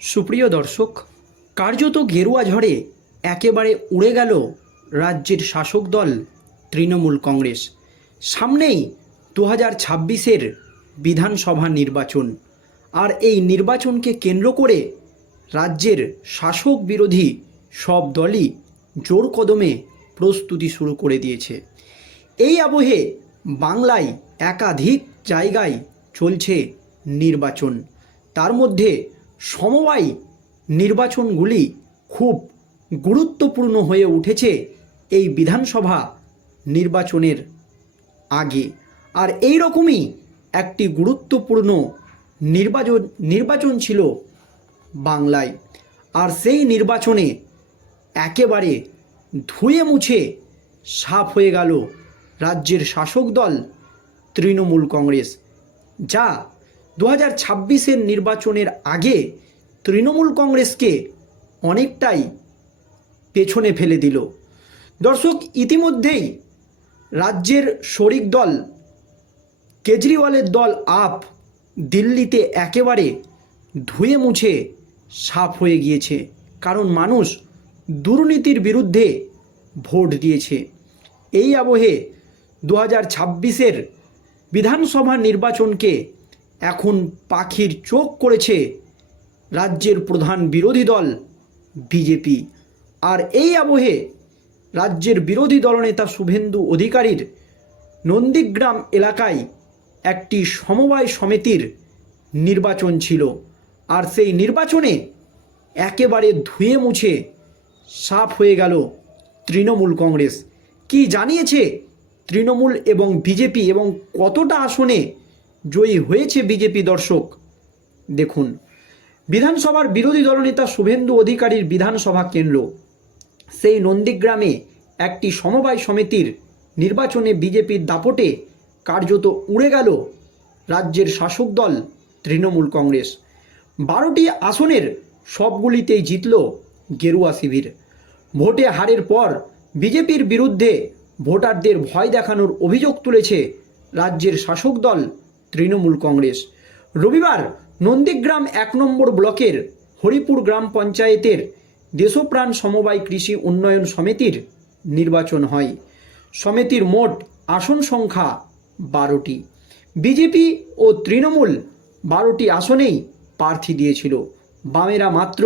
সুপ্রিয় দর্শক, কার্যত গেরুয়া ঝড়ে একেবারে উড়ে গেল রাজ্যের শাসক দল তৃণমূল কংগ্রেস। সামনেই দু হাজার ছাব্বিশের বিধানসভা নির্বাচন। আর এই নির্বাচনকে কেন্দ্র করে রাজ্যের শাসক বিরোধী সব দলই জোর কদমে প্রস্তুতি শুরু করে দিয়েছে। এই আবহে বাংলায় একাধিক জায়গায় চলছে নির্বাচন। তার মধ্যে সমবায় নির্বাচনগুলি খুব গুরুত্বপূর্ণ হয়ে উঠেছে এই বিধানসভা নির্বাচনের আগে। আর এই রকমই একটি গুরুত্বপূর্ণ নির্বাচন নির্বাচন ছিল বাংলায়। আর সেই নির্বাচনে একেবারে ধুয়ে মুছে সাফ হয়ে গেল রাজ্যের শাসক দল তৃণমূল কংগ্রেস, যা দু হাজার ছাব্বিশের নির্বাচনের আগে তৃণমূল কংগ্রেসকে অনেকটাই পেছনে ফেলে দিল। দর্শক, ইতিমধ্যেই রাজ্যের শরিক দল, কেজরিওয়ালের দল আপ দিল্লিতে একেবারে ধুয়ে মুছে সাফ হয়ে গিয়েছে। কারণ মানুষ দুর্নীতির বিরুদ্ধে ভোট দিয়েছে। এই আবহে দু হাজার বিধানসভা নির্বাচনকে এখন পাখির চোখ করেছে রাজ্যের প্রধান বিরোধী দল, বিজেপি। আর এই আবহে রাজ্যের বিরোধী দলনেতা শুভেন্দু অধিকারীর নন্দীগ্রাম এলাকায় একটি সমবায় সমিতির নির্বাচন ছিল। আর সেই নির্বাচনে একেবারে ধুয়ে মুছে সাফ হয়ে গেল তৃণমূল কংগ্রেস। কি জানিয়েছে তৃণমূল এবং বিজেপি এবং কতটা আসনে জয়ী হয়েছে বিজেপি দর্শক। দেখুন, বিধানসভার বিরোধী দলনেতা শুভেন্দু অধিকারীর বিধানসভা কেন্দ্র। সেই নন্দীগ্রামে একটি সমবায় সমিতির নির্বাচনে বিজেপির দাপটে কার্যত উড়ে গেল রাজ্যের শাসক দল তৃণমূল কংগ্রেস। বারোটি আসনের সবগুলিতেই জিতল গেরুয়া শিবির। ভোটে হারের পর বিজেপির বিরুদ্ধে ভোটারদের ভয় দেখানোর অভিযোগ তুলেছে রাজ্যের শাসক দল তৃণমূল কংগ্রেস। রবিবার নন্দীগ্রাম এক নম্বর ব্লকের হরিপুর গ্রাম পঞ্চায়েতের দেশপ্রাণ সমবায় কৃষি উন্নয়ন সমিতির নির্বাচন হয়। সমিতির মোট আসন সংখ্যা বারোটি। বিজেপি ও তৃণমূল বারোটি আসনেই প্রার্থী দিয়েছিল। বামেরা মাত্র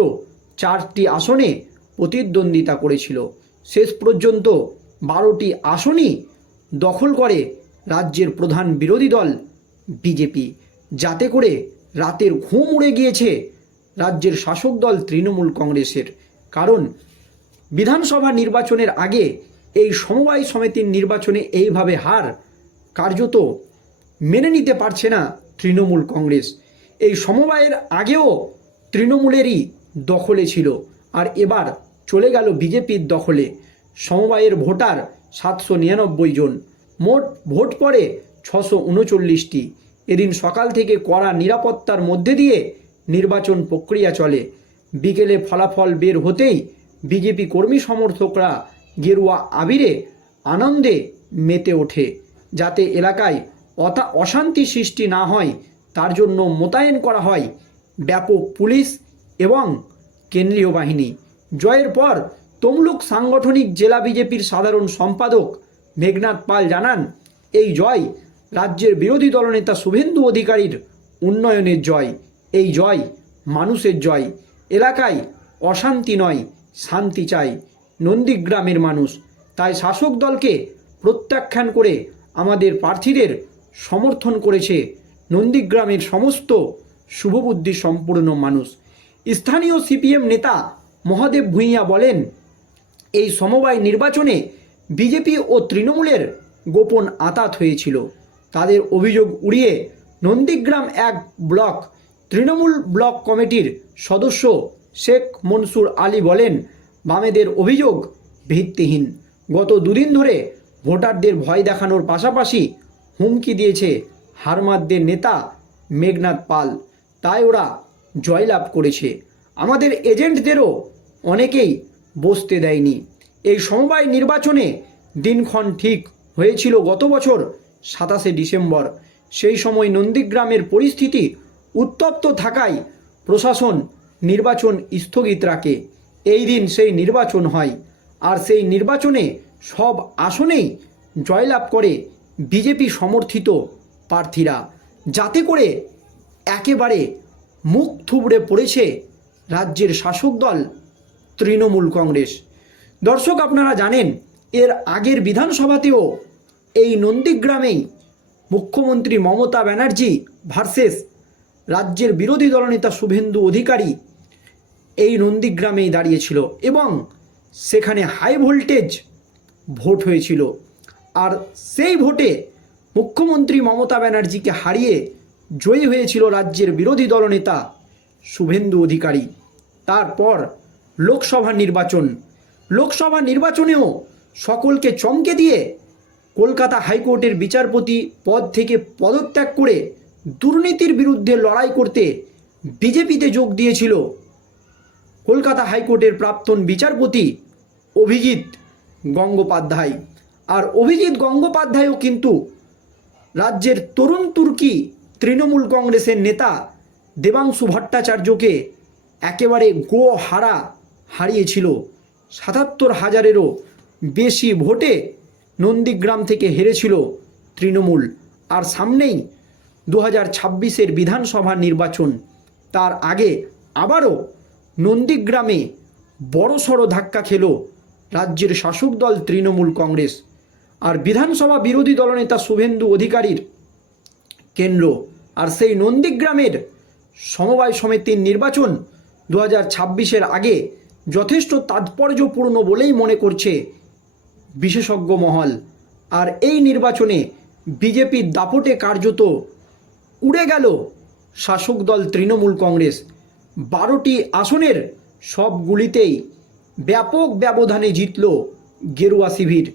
চারটি আসনে প্রতিদ্বন্দ্বিতা করেছিল। শেষ পর্যন্ত বারোটি আসনই দখল করে রাজ্যের প্রধান বিরোধী দল বিজেপি। যাতে করে রাতের ঘুম উড়ে গিয়েছে রাজ্যের শাসক দল তৃণমূল কংগ্রেসের। কারণ বিধানসভা নির্বাচনের আগে এই সমবায় সমিতির নির্বাচনে এইভাবে হার কার্যত মেনে নিতে পারছে না তৃণমূল কংগ্রেস। এই সমবায়ের আগেও তৃণমূলেরই দখলে ছিল আর এবার চলে গেল বিজেপির দখলে। সমবায়ের ভোটার সাতশো নিরানব্বই জন। মোট ভোট পড়ে ছশো উনচল্লিশটি। এদিন সকাল থেকে কড়া নিরাপত্তার মধ্যে দিয়ে নির্বাচন প্রক্রিয়া চলে। বিকেলে ফলাফল বের হতেই বিজেপি কর্মী সমর্থকরা গেরুয়া আবিরে আনন্দে মেতে ওঠে। যাতে এলাকায় অতা অশান্তি সৃষ্টি না হয়, তার জন্য মোতায়েন করা হয় ব্যাপক পুলিশ এবং কেন্দ্রীয় বাহিনী। জয়ের পর তমলুক সাংগঠনিক জেলা বিজেপির সাধারণ সম্পাদক মেঘনাথ পাল জানান, এই জয় রাজ্যের বিরোধী দলনেতা শুভেন্দু অধিকারীর উন্নয়নের জয়। এই জয় মানুষের জয়। এলাকায় অশান্তি নয়, শান্তি চাই। নন্দীগ্রামের মানুষ, তাই শাসক দলকে প্রত্যাখ্যান করে আমাদের প্রার্থীদের সমর্থন করেছে নন্দীগ্রামের সমস্ত শুভবুদ্ধি সম্পূর্ণ মানুষ। স্থানীয় সিপিএম নেতা মহাদেব ভূঁইয়া বলেন, এই সমবায় নির্বাচনে বিজেপি ও তৃণমূলের গোপন আতাত হয়েছিল। তাদের অভিযোগ উড়িয়ে নন্দীগ্রাম এক ব্লক, তৃণমূল ব্লক কমিটির সদস্য শেখ মনসুর আলী বলেন, বামেদের অভিযোগ ভিত্তিহীন। গত দুদিন ধরে ভোটারদের ভয় দেখানোর পাশাপাশি হুমকি দিয়েছে হারমাদদের নেতা মেঘনাথ পাল। তাই ওরা জয়লাভ করেছে। আমাদের এজেন্টদেরও অনেকেই বসতে দেয়নি। এই সমবায় নির্বাচনে দিনক্ষণ ঠিক হয়েছিল গত বছর সাতাশে ডিসেম্বর। সেই সময় নন্দীগ্রামের পরিস্থিতি উত্তপ্ত থাকায় প্রশাসন নির্বাচন স্থগিত রাখে। এই দিন সেই নির্বাচন হয়। আর সেই নির্বাচনে সব আসনেই জয়লাভ করে বিজেপি সমর্থিত প্রার্থীরা। যাতে করে একেবারে মুখ থুবড়ে পড়েছে রাজ্যের শাসক দল তৃণমূল কংগ্রেস। দর্শক, আপনারা জানেন, এর আগের বিধানসভাতেও এই নন্দীগ্রামেই মুখ্যমন্ত্রী মমতা ব্যানার্জি ভার্সেস রাজ্যের বিরোধী দলনেতা শুভেন্দু অধিকারী এই নন্দীগ্রামেই দাঁড়িয়েছিল এবং সেখানে হাই ভোল্টেজ ভোট হয়েছিল। আর সেই ভোটে মুখ্যমন্ত্রী মমতা ব্যানার্জিকে হারিয়ে জয়ী হয়েছিল রাজ্যের বিরোধী দলনেতা শুভেন্দু অধিকারী। তারপর লোকসভা নির্বাচন। লোকসভা নির্বাচনেও সকলকে চমকে দিয়ে কলকাতা হাইকোর্টের বিচারপতি পদ থেকে পদত্যাগ করে দুর্নীতির বিরুদ্ধে লড়াই করতে বিজেপিতে যোগ দিয়েছিল। কলকাতা হাইকোর্টের প্রাক্তন বিচারপতি অভিজিৎ গঙ্গোপাধ্যায়। আর অভিজিৎ গঙ্গোপাধ্যায়ও কিন্তু রাজ্যের তরুণ তুর্কি তৃণমূল কংগ্রেসের নেতা দেবাংশু ভট্টাচার্যকে একেবারে গো হারা হারিয়েছিল। সাতাত্তর হাজারেরও বেশি ভোটে নন্দীগ্রাম থেকে হেরেছিল তৃণমূল। আর সামনেই দু হাজার ছাব্বিশের বিধানসভা নির্বাচন। তার আগে আবারও নন্দীগ্রামে বড়সড় ধাক্কা খেল রাজ্যের শাসক দল তৃণমূল কংগ্রেস। আর বিধানসভা বিরোধী দলনেতা শুভেন্দু অধিকারীর কেন্দ্র। আর সেই নন্দীগ্রামের সমবায় সমিতির নির্বাচন দু হাজার ছাব্বিশের আগে যথেষ্ট তাৎপর্যপূর্ণ বলেই মনে করছে বিশেষজ্ঞ মহল। আর এই নির্বাচনে বিজেপির দাপটে কার্যত উড়ে গেল শাসক দল তৃণমূল কংগ্রেস। বারোটি আসনের সবগুলিতেই ব্যাপক ব্যবধানে জিতল গেরুয়া শিবির।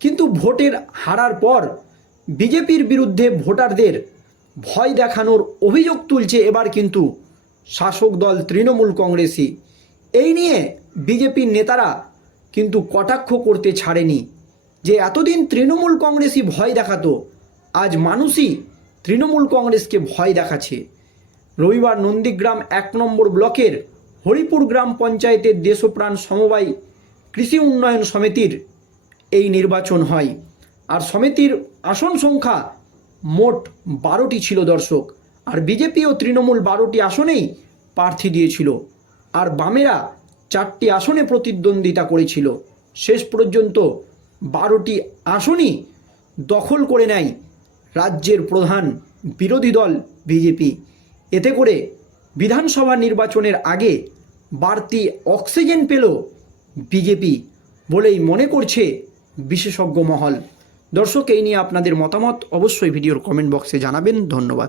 কিন্তু ভোটের হারার পর বিজেপির বিরুদ্ধে ভোটারদের ভয় দেখানোর অভিযোগ তুলছে এবার কিন্তু শাসক দল তৃণমূল কংগ্রেসই। এই নিয়ে বিজেপির নেতারা কিন্তু কটাক্ষ করতে ছাড়েনি। যে এতদিন তৃণমূল কংগ্রেসই ভয় দেখাতো, আজ মানুষই তৃণমূল কংগ্রেসকে ভয় দেখাচ্ছে। রবিবার নন্দীগ্রাম এক নম্বর ব্লকের হরিপুর গ্রাম পঞ্চায়েতের দেশপ্রাণ সমবায় কৃষি উন্নয়ন সমিতির এই নির্বাচন হয়। আর সমিতির আসন সংখ্যা মোট বারোটি ছিল দর্শক। আর বিজেপি ও তৃণমূল বারোটি আসনেই প্রার্থী দিয়েছিল। আর বামেরা চারটি আসনে প্রতিদ্বন্দ্বিতা করেছিল। শেষ পর্যন্ত বারোটি আসনই দখল করে নেয় রাজ্যের প্রধান বিরোধী দল বিজেপি। এতে করে বিধানসভা নির্বাচনের আগে বাড়তি অক্সিজেন পেল বিজেপি বলেই মনে করছে বিশেষজ্ঞ মহল। দর্শক, এই নিয়ে আপনাদের মতামত অবশ্যই ভিডিওর কমেন্ট বক্সে জানাবেন। ধন্যবাদ।